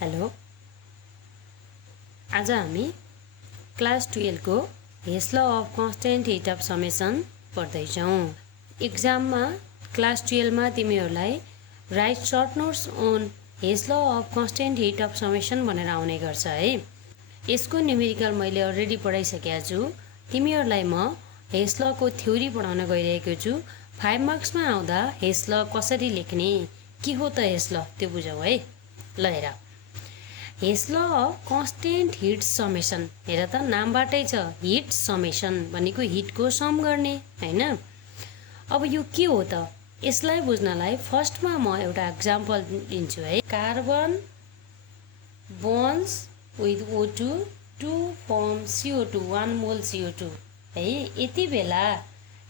Hello आज हामी class 12 को Hess law of constant heat of summation पढ्दैछौँ। एक्जाममा क्लास 12 मा तिमीहरूलाई write short notes on Hess law of constant heat of summation भनेर आउने गर्छ है। यसको न्युमेरिकल मैले अलरेडी पढाइसकेको छु। तिमीहरूलाई म हेस ल को थ्योरी पढाउन गइरहेको छु। 5 मार्क्समा आउँदा हेस ल कसरी लेख्ने, के हो त हेस ल त्यो बुझौ है। ल हेर, हेस law of constant heat summation, हेर त नामबाटै छ हिट समेसन भनेको हिटको सम गर्ने हैन। अब यो के हो त, यसलाई बुझ्नलाई फर्स्टमा म एउटा एक्जाम्पल दिन्छु है। Carbon bonds with O2 to form CO2 1 mole CO2 है। यति बेला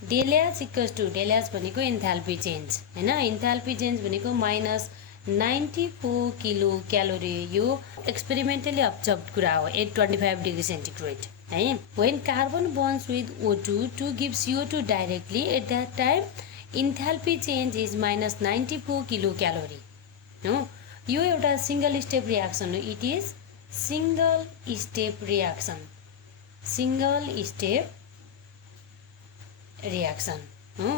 del H equals to, del H भनेको इन्थाल्पी चेन्ज हैन, इन्थाल्पी चेन्ज भनेको माइनस 94 किलो क्यालोरी। यो एक्सपेरिमेन्टली अब्जर्भ कुरा हो, 825 डिग्री सेन्टिग्रेड है। When carbon bonds with O2 to give CO2 directly, at that time enthalpy change is minus 94 kilo calorie हो। यो एउटा सिंगल स्टेप रियाक्सन हो। It is single step reaction, single step reaction हो।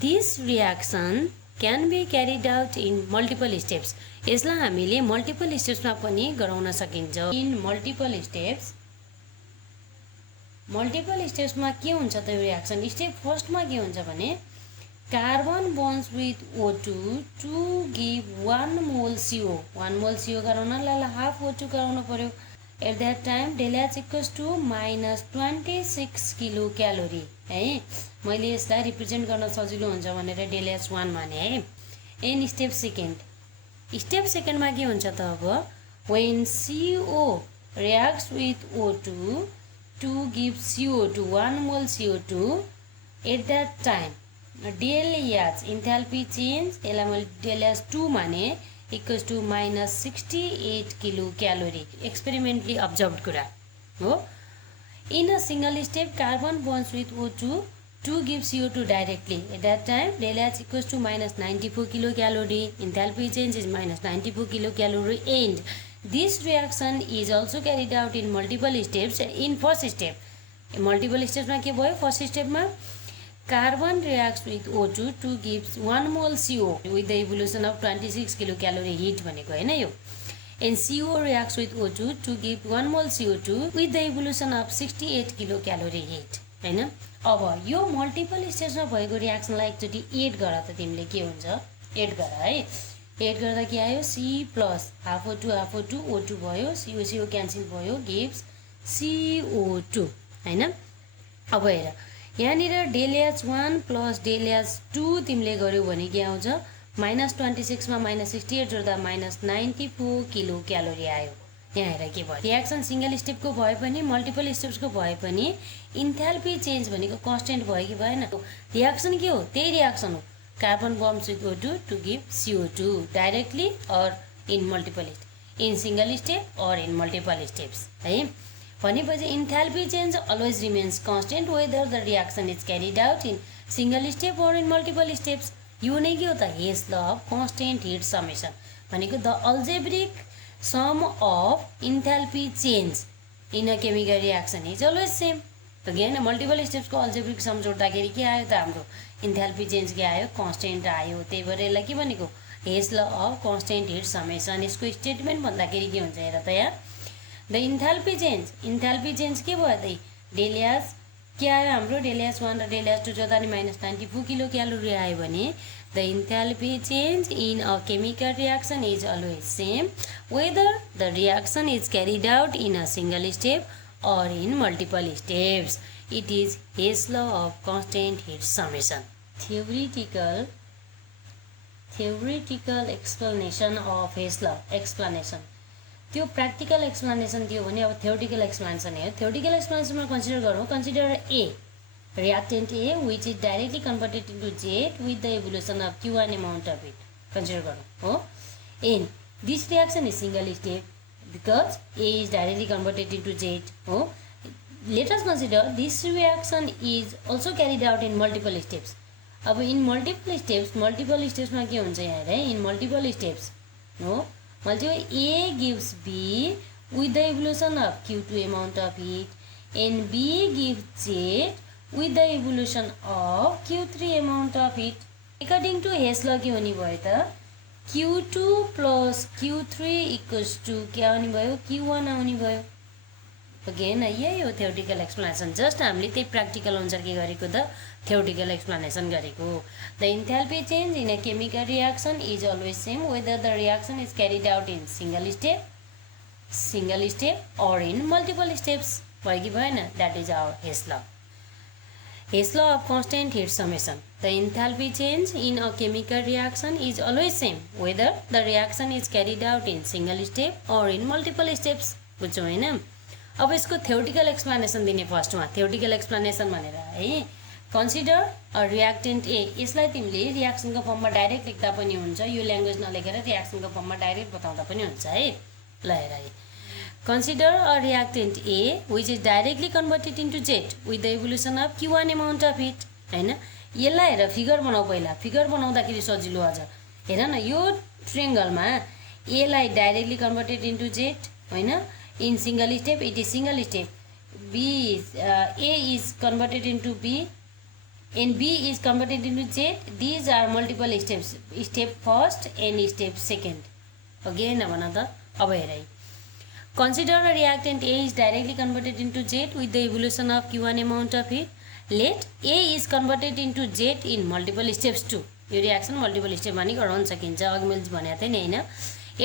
This reaction can be carried out in multiple steps. यसलाई हामीले multiple स्टेप्समा पनि गराउन सकिन्छ। इन मल्टिपल स्टेप्समा के हुन्छ त यो रियाक्सन। स्टेप फर्स्टमा के हुन्छ भने carbon bonds with O2 to give 1 mole CO, 1 mole CO गराउनलाई हाफ O2 गराउनु पर्यो। At that time del H equals to minus 26 kilo calorie है। मैले यसलाई रिप्रेजेन्ट गर्न सजिलो हुन्छ भनेर डेल एच 1 माने है। एन स्टेप सेकेन्डमा के हुन्छ त, अब when CO reacts with O2 to give CO2 1 mole CO2, at that time del H enthalpy change, यसलाई मैले डेल एच 2 माने, equals to minus 68 kilo calorie. Experimentally observe कुरा हो। In a single step carbon bonds with O2 to give CO2 directly, at that time del H equals to minus 94 kilocalorie, enthalpy change is minus 94 kilocalorie, and this reaction is also carried out in multiple steps. In first step multiple steps ma ke bhayo, first step ma carbon reacts with O2 to give 1 mole CO with the evolution of 26 kilocalorie heat bhaneko हैन यो। and CO reacts with O2 to give 1 mole CO2 with the evolution of 68 kilocalorie heat हैन। अब यो multiple स्टेजमा भएको रियाक्सनलाई एकचोटि add गर त तिमीले के हुन्छ, एड गर है। एड गर्दा के आयो, C plus half O2 O2 भयो, CO क्यान्सल भयो, गिभ्स CO2 हैन। अब हेर यहाँनिर del H 1 plus del H 2 तिमीले गर्यौ भने के आउँछ, माइनस 26 मा माइनस 68 जोड्दा माइनस 94 किलो क्यालोरी आयो। यहाँ हेर के भयो, रियाक्सन सिंगल स्टेपको भए पनि मल्टिपल स्टेप्सको भए पनि इन्थाल्पी चेन्ज भनेको कन्स्टेन्ट भयो कि भएन। रियाक्सन के हो, त्यही रियाक्सन हो, carbon bonds with O2 to give CO2 directly or in multiple step, in single step or in multiple steps है। भनेपछि enthalpy change always remains constant whether the reaction is carried out in single step or in multiple steps. यो नै के हो त, Hess law of constant heat summation भनेको the algebraic sum of enthalpy change in a chemical reaction is always same। तो के हैन, multiple स्टेप्सको algebraic sum जोड्दाखेरि के आयो त, हाम्रो इन्थाल्पी चेन्ज के आयो, कन्स्टेन्ट आयो। त्यही भएर यसलाई के भनेको, Hess law of constant heat summation. यसको स्टेटमेन्ट भन्दाखेरि के हुन्छ हेर त, यहाँ द इन्थाल्पी चेन्ज के भयो त, डेल एच के आयो हाम्रो, डेल एच 1 र डेल एच 2 जोड्दा नि माइनस 94 किलो क्यालोरी आयो भने the enthalpy change in a chemical reaction is always same whether the reaction is carried out in a single step or in multiple steps. It is Hess law of constant heat summation. Theoretical explanation of Hess law explanation. त्यो practical explanation थियो भने अब theoretical explanation हो। theoretical explanation मा consider गरौँ, consider A reactant A which is directly converted into Z with the evolution of Q1 amount of it, consider गरौँ हो। and this reaction is single step because A is directly converted into Z हो। let us consider this reaction is also carried out in multiple steps। अब in multiple steps मा के हुन्छ यहाँ हेर, in multiple steps हो मैले चाहिँ A gives B with the evolution of Q2 amount of heat and B gives Z with the evolution of Q3 amount of heat. According to Hess law के हुने भयो त Q2 plus Q3 equals to के आउने भयो Q1 आउने भयो. Again यही हो theoretical explanation. जस्ट हामीले त्यही practical अनुसार के गरेको त theoretical explanation गरेको. The enthalpy change in a chemical reaction is always same whether the reaction is carried out in single step or in multiple steps. भयो कि भएन? That is our Hess law. Hess law of constant heat summation. The enthalpy change in a chemical reaction is always same whether the reaction is carried out in single step or in multiple steps. बुझ्यौ हैन? अब यसको theoretical explanation दिने फर्स्टमा. theoretical explanation भनेर है consider a reactant ए. यसलाई तिमीले रियाक्सनको फर्ममा डाइरेक्ट लेख्दा पनि हुन्छ, यो ल्याङ्ग्वेज नलेखेर रियाक्सनको फर्ममा डाइरेक्ट बताउँदा पनि हुन्छ है. ल हेर है. Consider a reactant A which is directly converted into Z with the evolution of Q1 amount of heat. हैन यसलाई हेर फिगर बनाऊ पहिला. फिगर बनाउँदाखेरि सजिलो अझ. हेर न यो ट्रायंगलमा A लाई डाइरेक्टली कन्भर्टेड इन्टु Z हैन in single step it is single step. B is A is converted into B and B is converted into Z. These are multiple steps. Step first and step second. Again भन त. अब हेर है. Consider a reactant A is directly converted into Z with the evolution of Q1 amount of heat. Let A is converted into Z in multiple steps too. यो reaction multiple step मानि गराउन सकिन्छ. अघि मैले भनेको थिएँ नि हैन.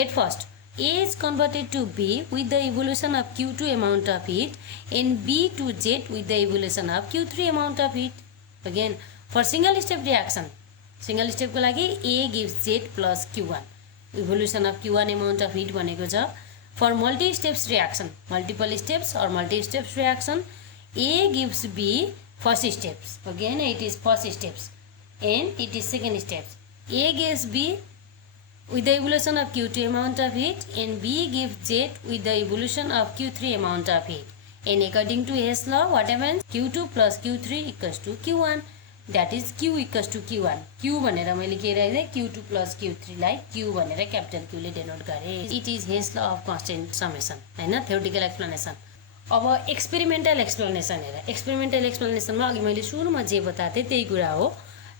At first, A is converted to B with the evolution of Q2 amount of heat and B to Z with the evolution of Q3 amount of heat. Again, for single step reaction, single step को लागि A gives Z plus Q1. Evolution of Q1 amount of heat भनेको छ. For multi-steps reaction, multiple steps or multi-steps reaction, A gives B first steps. Again, it is first steps and it is second steps. A gives B with the evolution of Q2 amount of heat and B gives Z with the evolution of Q3 amount of heat. And according to Hess law, what happens? Q2 plus Q3 equals to Q1. That is Q equals to Q1. Q भनेर मैले के राखे Q2 plus Q3 लाई Q भनेर capital Q ले denote गरे. It is Hess law of constant summation. हैन theoretical explanation. अब एक्सपेरिमेन्टल एक्सप्लेनेसन हेर. एक्सपेरिमेन्टल एक्सप्लेनेसनमा अघि मैले सुरुमा जे बताथे त्यही कुरा हो.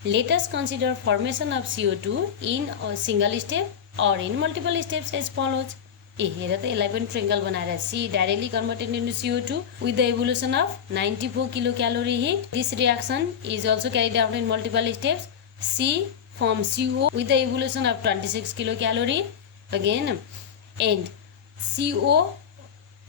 Let us consider formation of CO2 in a single step or in multiple steps as follows. हेर त यसलाई पनि ट्रायंगल बनाएर C directly converted into CO2 with the evolution of 94 kilocalorie heat. This reaction is also carried out in multiple steps. C forms CO with the evolution of 26 kilocalorie again and CO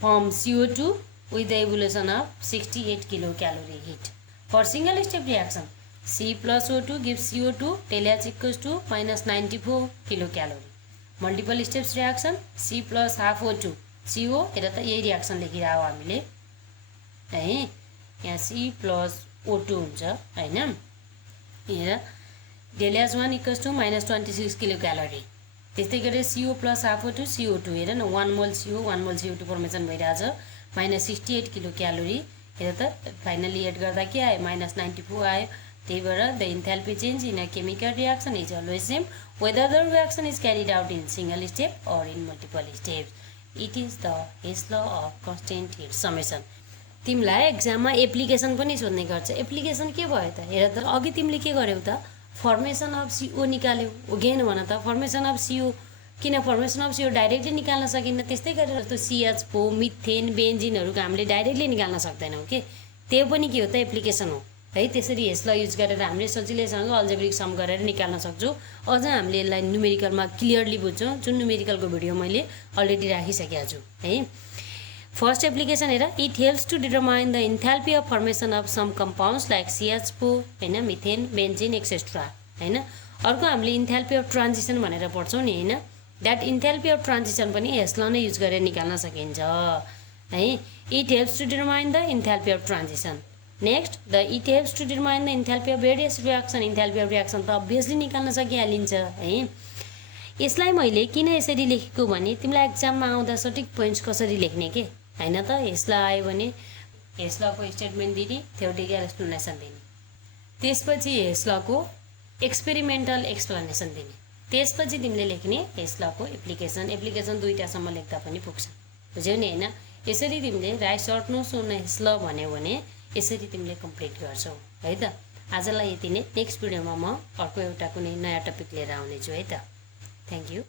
forms CO2 with the evolution of 68 kilocalorie heat. For single step reaction, C plus O2 gives CO2 del H equals to minus 94 kilocalorie. Multiple steps reaction, C plus half O2 CO. हेर त यही reaction लेखिरहेको हामीले है. यहाँ C plus O2 हुन्छ हैन. हेर del H1 equals to minus 26 kilocalorie. त्यस्तै गरी CO plus half O2 CO2. हेर न 1 mole CO 1 mole CO2 formation भइरहेछ. minus 68 kilocalorie. हेर त फाइनली एड गर्दा के आयो minus 94 आयो. त्यही भएर the enthalpy change in a chemical reaction is always same whether the reaction is carried out in single step or in multiple steps. It is the Hess law of constant heat summation. तिमीलाई एक्जाममा application पनि सोध्ने गर्छ. Application के भयो त? हेर त अघि तिमीले के गर्यौ त? Formation of CO निकाल्यौ. ओगेन भन त फर्मेसन अफ CO. किन फर्मेसन अफ CO डाइरेक्टली निकाल्न सकिन्न? त्यस्तै गरेर जस्तो CH4 मिथेन बेन्जिनहरुको हामीले डाइरेक्टली निकाल्न सक्दैनौ के. त्यो पनि के हो त? एप्लिकेसन हो. है त्यसरी यसलाई युज गरेर हामीले सजिलैसँग अल्जेब्रिक सम गरेर निकाल्न सक्छौं. अझ हामीले यसलाई न्यूमेरिकलमा क्लियरली बुझ्छौं. जुन न्यूमेरिकलको भिडियो मैले अलरेडी राखिसकेको छु है. फर्स्ट एप्लिकेसन हेर. It helps to determine the enthalpy of formation of some compounds like CH4 हैन मिथेन बेन्जिन एक्सेट्रा हैन. अर्को हामीले एन्थाल्पी अफ ट्रान्जिसन भनेर पढ्छौं नि हैन. दैट एन्थाल्पी अफ ट्रान्जिसन पनि यसलाई नै युज गरेर निकाल्न सकिन्छ है. It helps to determine the enthalpy of transition. Next, it helps to determine the enthalpy of various reaction. Enthalpy of reaction त obviously निकाल्न सकिहालिन्छ है. यसलाई मैले किन यसरी लेखेको भने तिमीलाई एक्जाममा आउँदा सटिक पोइन्ट्स कसरी लेख्ने के हैन त. यसलाई आयो भने हेस लको स्टेटमेन्ट दिने, थ्योरेटिकल एक्सप्लेनेसन दिने, त्यसपछि हेस लको एक्सपेरिमेन्टल एक्सप्लेनेसन दिने. त्यसपछि तिमीले लेख्ने हेस लको एप्लिकेसन दुईटासम्म लेख्दा पनि पुग्छ, बुझ्यौ नि होइन। यसरी तिमीले right short notes on Hess ल भन्यो भने यसरी तिमीले कम्प्लिट गर्छौ है त। आजलाई यति नै। नेक्स्ट भिडियोमा म अर्को एउटा कुनै नयाँ टपिक लिएर आउनेछु है त। Thank you.